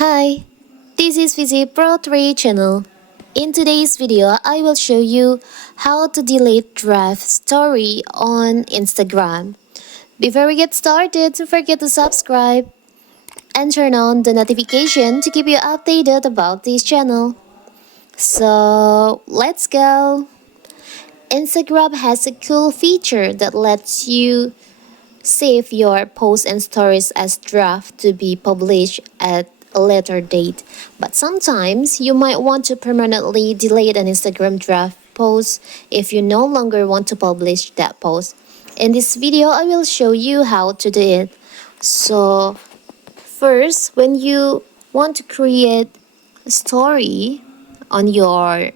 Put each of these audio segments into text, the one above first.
Hi, this is Visit Pro 3 channel. In today's video, I will show you how to delete draft story on Instagram. Before we get started, don't forget to subscribe and turn on the notification to keep you updated about this channel. So, let's go! Instagram has a cool feature that lets you save your posts and stories as draft to be published at a later date. But sometimes you might want to permanently delete an Instagram draft post if you no longer want to publish that post. In this video, I will show you how to do it. So, first, when you want to create a story on your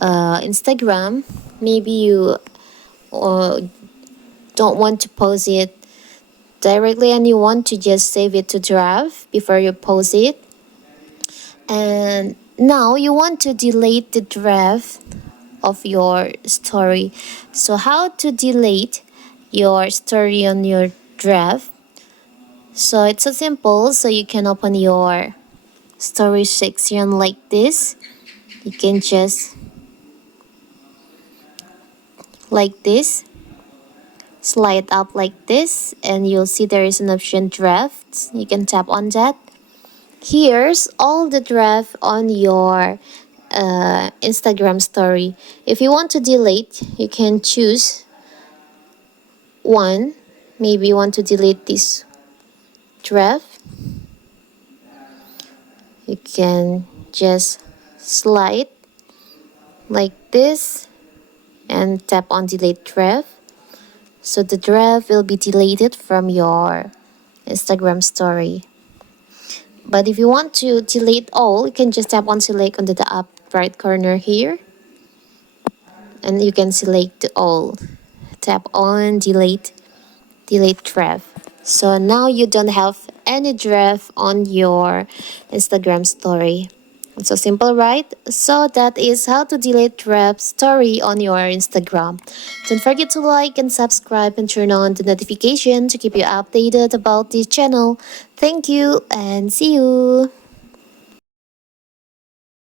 Instagram, maybe you uh, don't want to post it directly and you want to just save it to draft before you post it. And now you want to delete the draft of your story. So how to delete your story on your draft? So it's so simple. So you can open your story section like this. You can just like this, slide up like this, and you'll see there is an option draft. You can tap on that. Here's all the draft on your Instagram story. If you want to delete, you can choose one. Maybe you want to delete this draft. You can just slide like this and tap on delete draft. So the draft will be deleted from your Instagram story. But if you want to delete all, you can just tap on select under the up right corner here. And you can select all. Tap on delete draft. So now you don't have any draft on your Instagram story. It's so simple, right? So that is how to delete draft story on your Instagram. Don't forget to like and subscribe and turn on the notification to keep you updated about this channel. Thank you and see you!